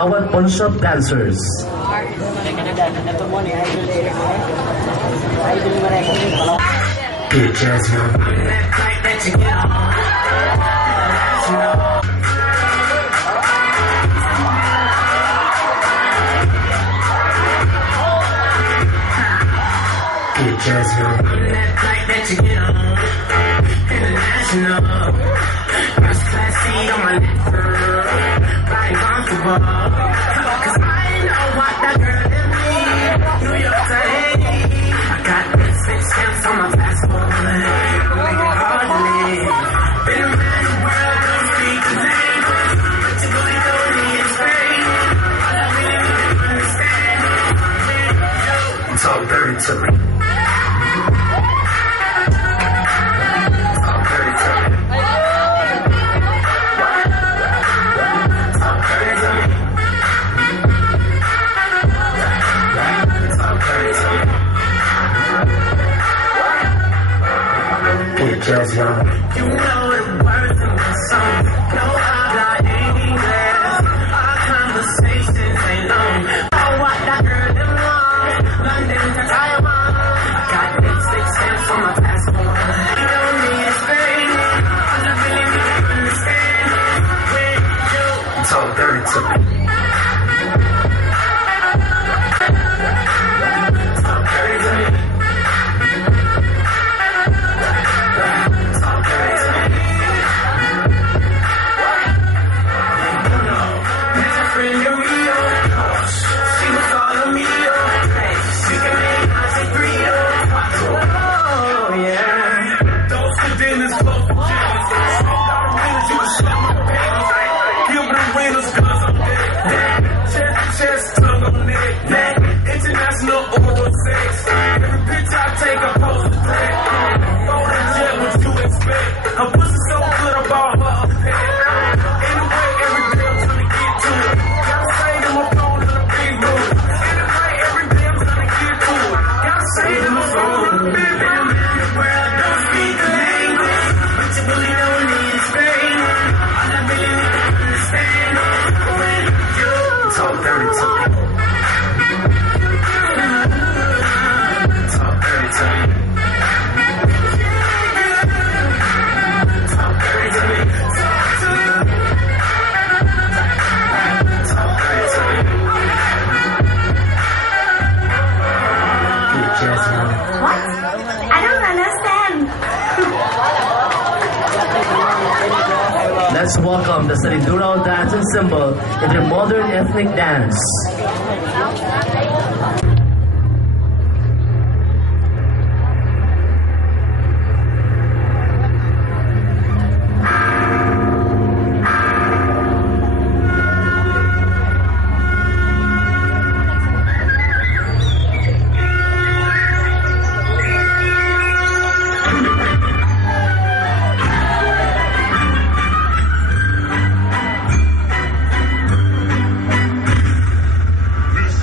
Palawan Pawn Shop Dancers. International, first class seat on my lap, riding comfortable. Cause I know what that girl in me, New York to Haiti. I got Netflix stamps on my passport, make it hard to live. Been around the world, don't speak the language, but you really don't need Spain. All I really need to understand, talk dirty to me. Jazz Young. You know the words of my song. No habla English. Our conversations ain't long. Oh, what that girl them want. London to Taiwan. I got lipstick stamps on my passport. You don't need a Spain. All I really need to understand when you talk dirty to me. Talk dirty to me. International oral sex. Every picture I take, I post a tag. Throw that jet, what you expect? Her pussy so good, I bought her a pet. Anyway, every day I'm trying to get to it. Gotta say to my phone in a big mood. Anyway, every day I'm trying to get to it. Gotta say to my phone in a big mood. Where I don't speak the language, but you really don't need to Spain. All I really need to understand when you talk dirty to me. Let's welcome the Saliduro dancing symbol in the modern ethnic dance. This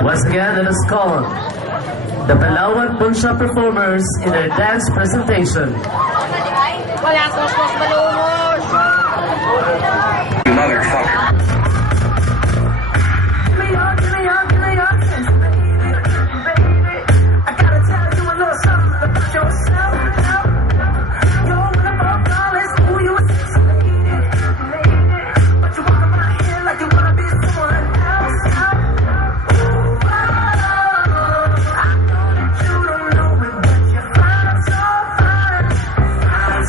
Once again, let us call on the Palawan Punsha performers in their dance presentation. Wala sos balumos. Motherfucker.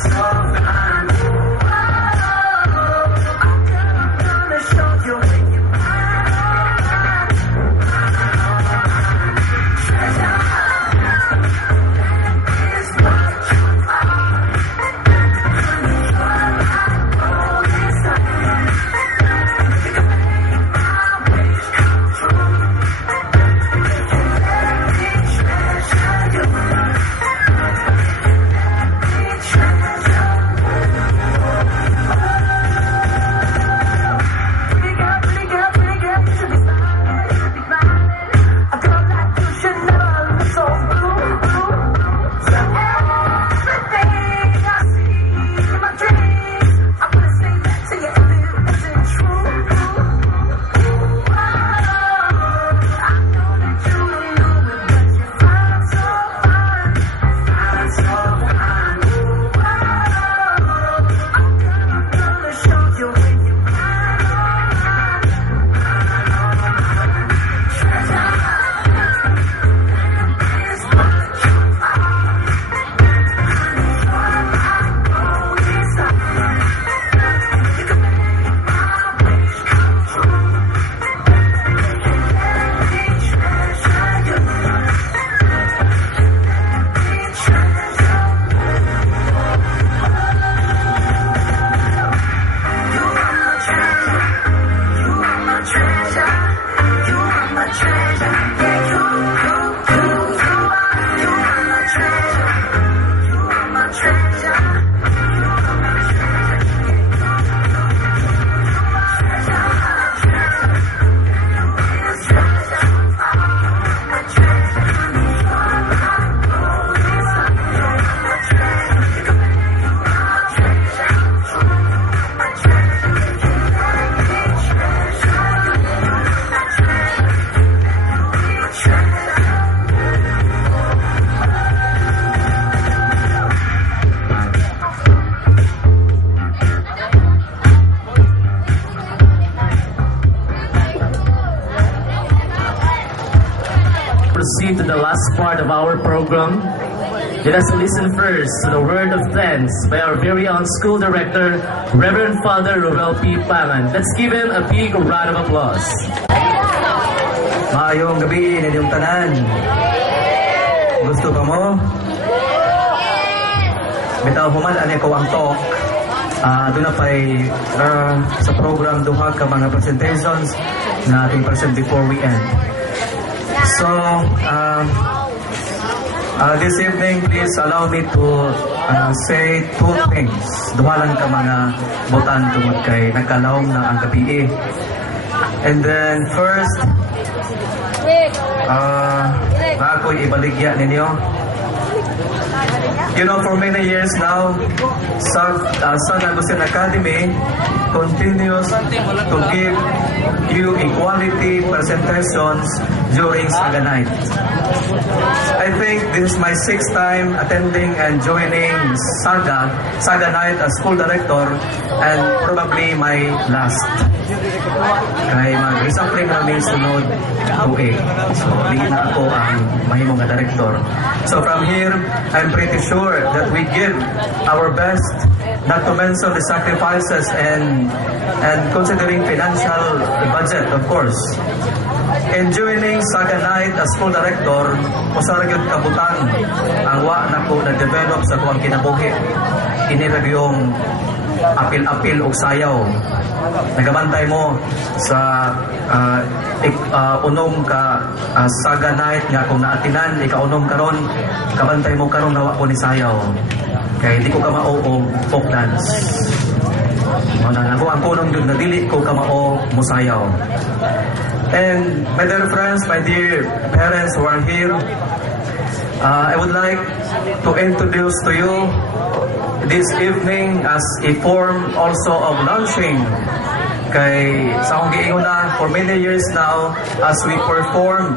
So fine. part of our program. Let us listen first to the word of thanks by our very own school director, Reverend Father Roel P. Pangan. Let's give him a big round of applause. Maayong gabi ninyong tanan. Gusto pa mo? Bitaw human ani ko ang talk. Doon na pa'y sa program duha ka mga presentations na ating present before we end. So, this evening, please allow me to say two things. Duha lang ka mga butan tungod kay nagkalawom na ang gabi. And then first, ako'y ibaligya ninyo. You know, for many years now, San Agustin Academy continues to give you equality presentations during Saga Night. I think this is my 6th time attending and joining Saga Night as school director, and probably my last. Kay mag-resampling namin sunod 2A. So, di na ako ang mahimong na director. So, from here, I'm pretty sure that we give our best, not to mention the sacrifices and considering financial budget, of course. In joining Saga Night as school director, usara gyud kabutan ang wa nako na develop sa tuwang kinabuhi. Inirag yung apil-apil o sayaw. Nagabantay mo sa unom ka Saga Night nga kung naatinan, ikaunom karon, kabantay mo karon na wa ko ni sayaw. Kaya hindi ko ka mao folk dance. Ako ang kunong doon na dili ko ka mao musayaw. And my dear friends, my dear parents who are here, I would like to introduce to you this evening as a form also of launching kay sa akong giingon na for many years now as we perform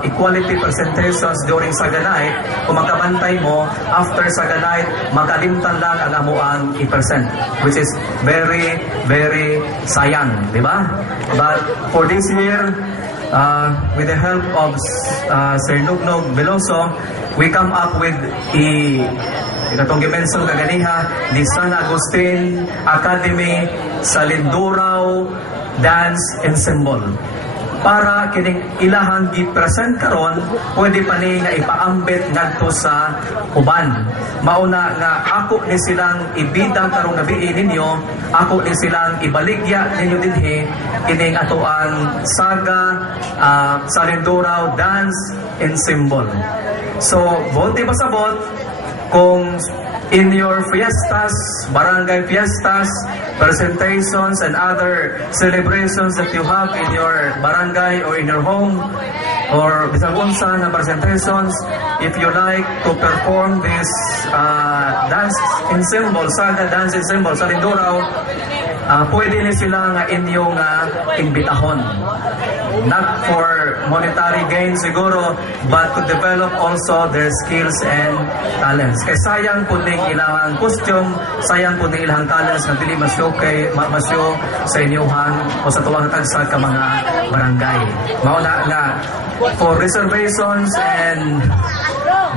equality presentations during Saga Night. Kung makabantay mo, after Saga Night, makalimtan lang ang amuang i-present, which is very, very sayang, di ba? But for this year, with the help of Sir Nugnog Veloso, we come up with ikatong gimension kaganiha, the San Agustin Academy Salinduraw Dance Ensemble. Para kining ilahang gi-present karon, pwede pa ni nga ipaambit ngadto sa uban. Mauna nga ako ni silang ibidang karong gabi ninyo, ako ni silang ibaligya ninyo dinhi kining atoang Saga Salinduraw Dance Ensemble. So, bote pasabot kung in your fiestas, barangay fiestas, presentations and other celebrations that you have in your barangay or in your home, or bisag unsa na presentations, if you like to perform this dance ensemble, Saga Dance Ensemble sa Linduraw, pwede ni sila nga inyong imbitahon. Not for monetary gain siguro, but to develop also their skills and talents. Kaya sayang po ning ilang costume, sayang po ning ilang talents na dili masyo sa inyuhan o sa tuwang tagsa ka mga barangay. Mauna nga, for reservations and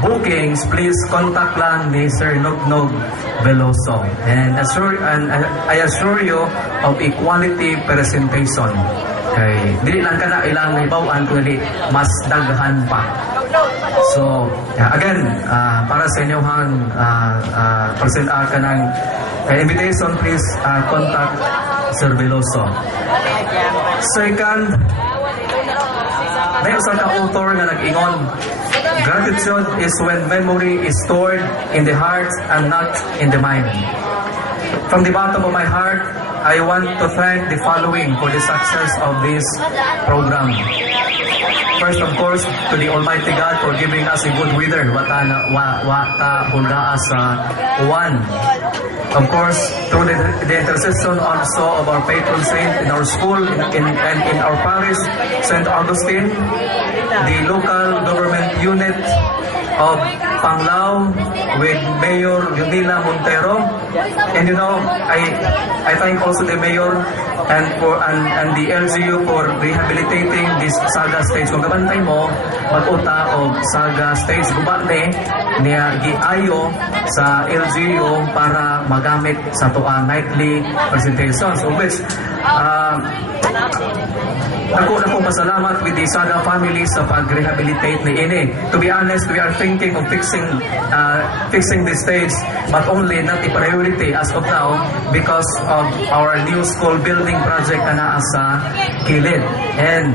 bookings, please contact lang ni Sir Nugnog Veloso. And I assure you of equality presentation. Kay dili lang kana ilang ibawan kundi mas daghan pa. So, again, para sa inyong present kanang invitation, please contact Sir Veloso. Second, may usa ka author nga nag-ingon, gratitude is when memory is stored in the heart and not in the mind. From the bottom of my heart, I want to thank the following for the success of this program. First, of course, to the Almighty God for giving us a good weather. Wata hulga sa uwan. Of course, through the intercession also of our patron saint in our school and in our parish, St. Augustine, the local government unit of Panglao with Mayor Yudila Montero. And you know, I thank also the Mayor and the LGU for rehabilitating this Saga stage. Kung kabantay mo, mag-uta o Saga stage gubate niya giayo sa LGU para magamit sa tuang nightly presentations, of which ako pasalamat with the Saga family sa pag-rehabilitate ni ini. To be honest, we are thinking of fixing the stage, but only not the priority as of now because of our new school building project na sa kilid. And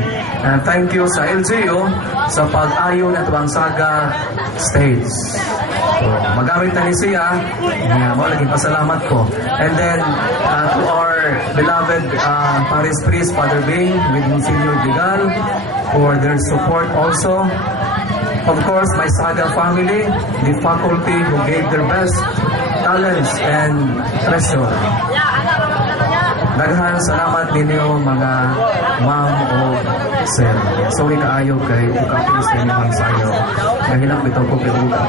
thank you sa LGU sa pag-ayo na tuwang Saga stage. So, magamit na ni siya, mo laging pasalamat ko. And then to our beloved Paris Priest, Father Bing, with Monsignor Digal, for their support also. Of course, my Saga family, the faculty who gave their best talents and treasure. Daghan salamat ninyo mga ma'am o sir. Sorry kaayo kay ukapin sa inyong sayo. Kahilak bitaw ko piruga.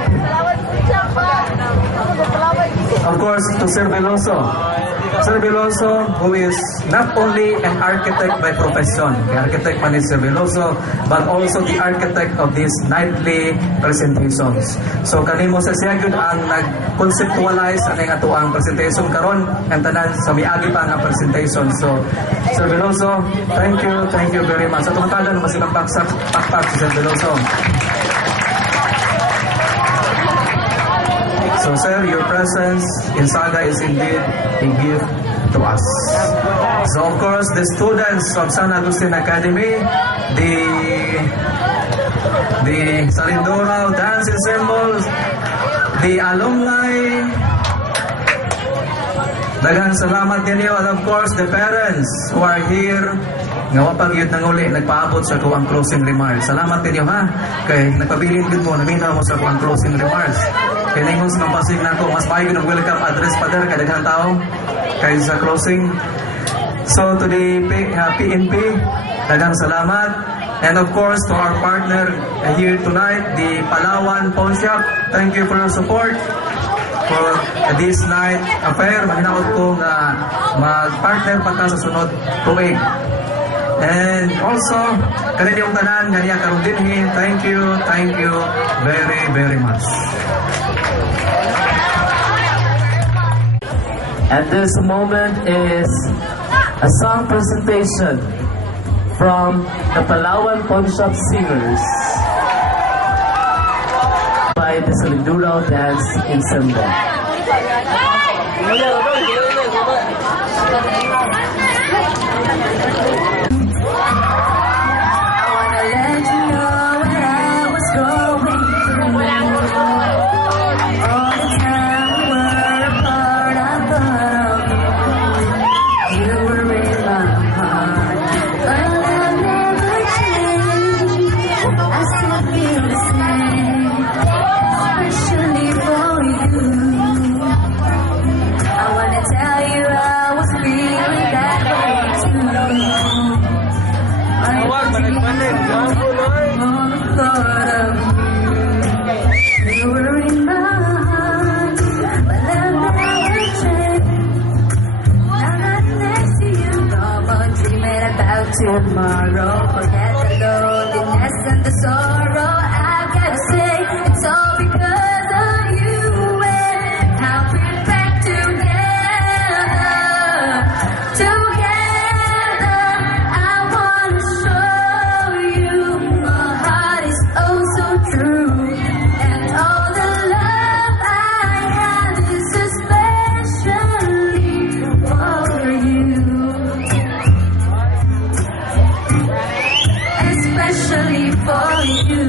Of course, to Sir Veloso. Sir Veloso, who is not only an architect by profession, the architect man is Sir Veloso, but also the architect of these nightly presentations. So kanimo sa siya yun ang nag-conceptualize ang atuang presentation karon ang tanan sa miagi pa nga presentation. So Sir Veloso, thank you very much. Sa tumatalan mo silang pakpak si Sir Veloso. So sir, your presence in Saga is indeed a gift to us. So of course, the students of San Agustin Academy, the Salindoro Dance Ensemble, the alumni, daghang salamat ninyo, and of course, the parents who are here, nga wapag yun nang uli, nagpaabot sa kuwang closing remarks. Salamat ninyo ha, kay nagpabilin din mo, naminaw mo sa kuwang closing remarks. Kaya ningon sa pampasig na ako, mas pahay ng welcome address pa der, kadaghan tao, kay sa closing. So to the PNP, daghang salamat. And of course, to our partner here tonight, the Palawan Pawn Shop, thank you for your support for this night affair. Mahinaot ko nga mag-partner pa ta sa sunod tuig. And also, kanina yung tanan, ganyan karon dinhin, thank you very, very much. And this moment is a song presentation from the Palawan Pawn Shop Singers by the Salinduro Dance Ensemble. Tomorrow, forget the loneliness and the sorrow. I've got to say, it's all because of you. And now we're back together. I want to show you my heart is oh so true. And all the love I have is especially for you. Especially for you.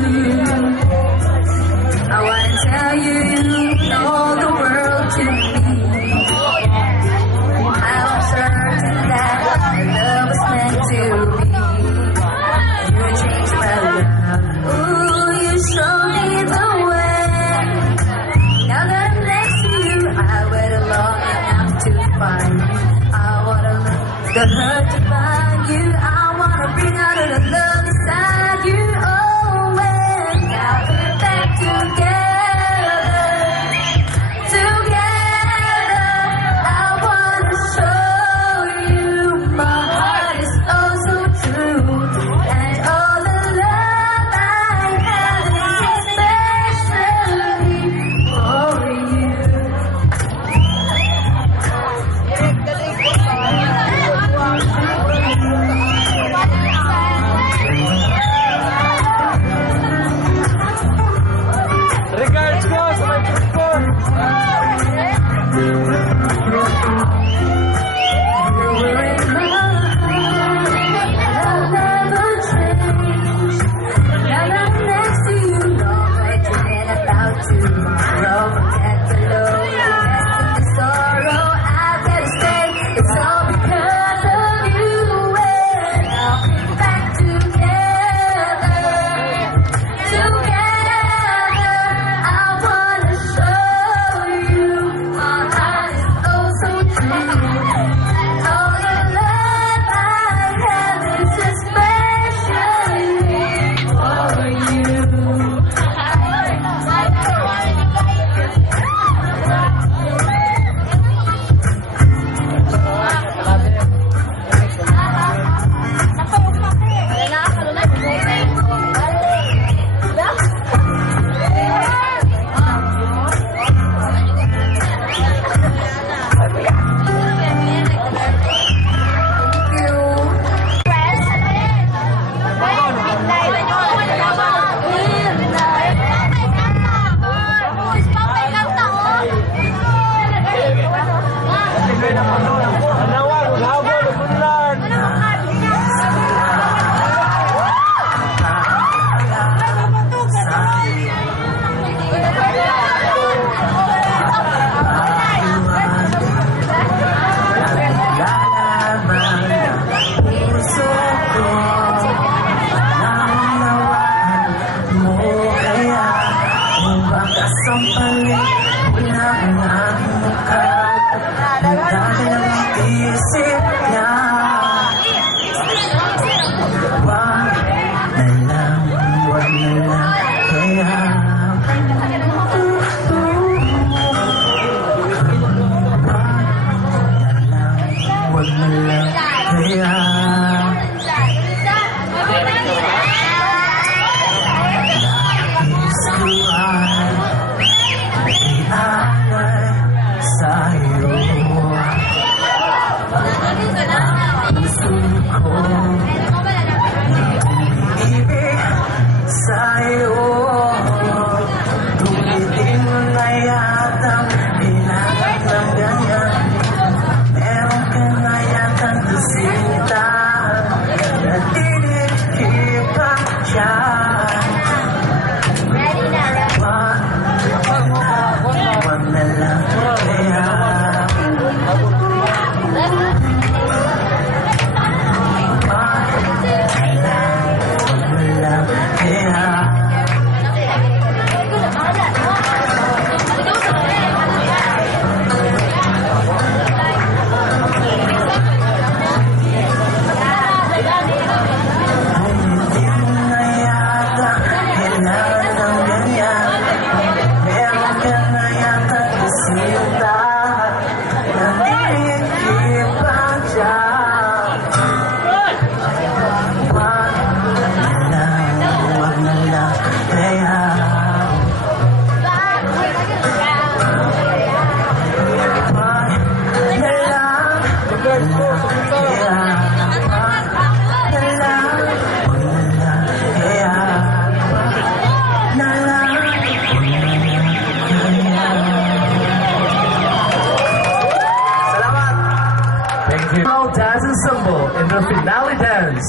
All dance ensemble in their finale dance.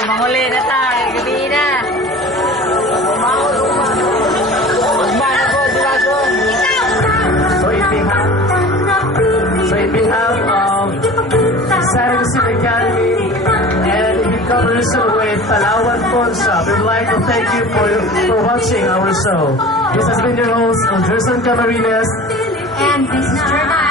Manguli na tayo, gabi na. So in behalf of San Jose Academy and in collaboration with Palawan Pawn Shop, we'd like to thank you for watching our show. This has been your host, Anderson Camarines. And this is Jordan.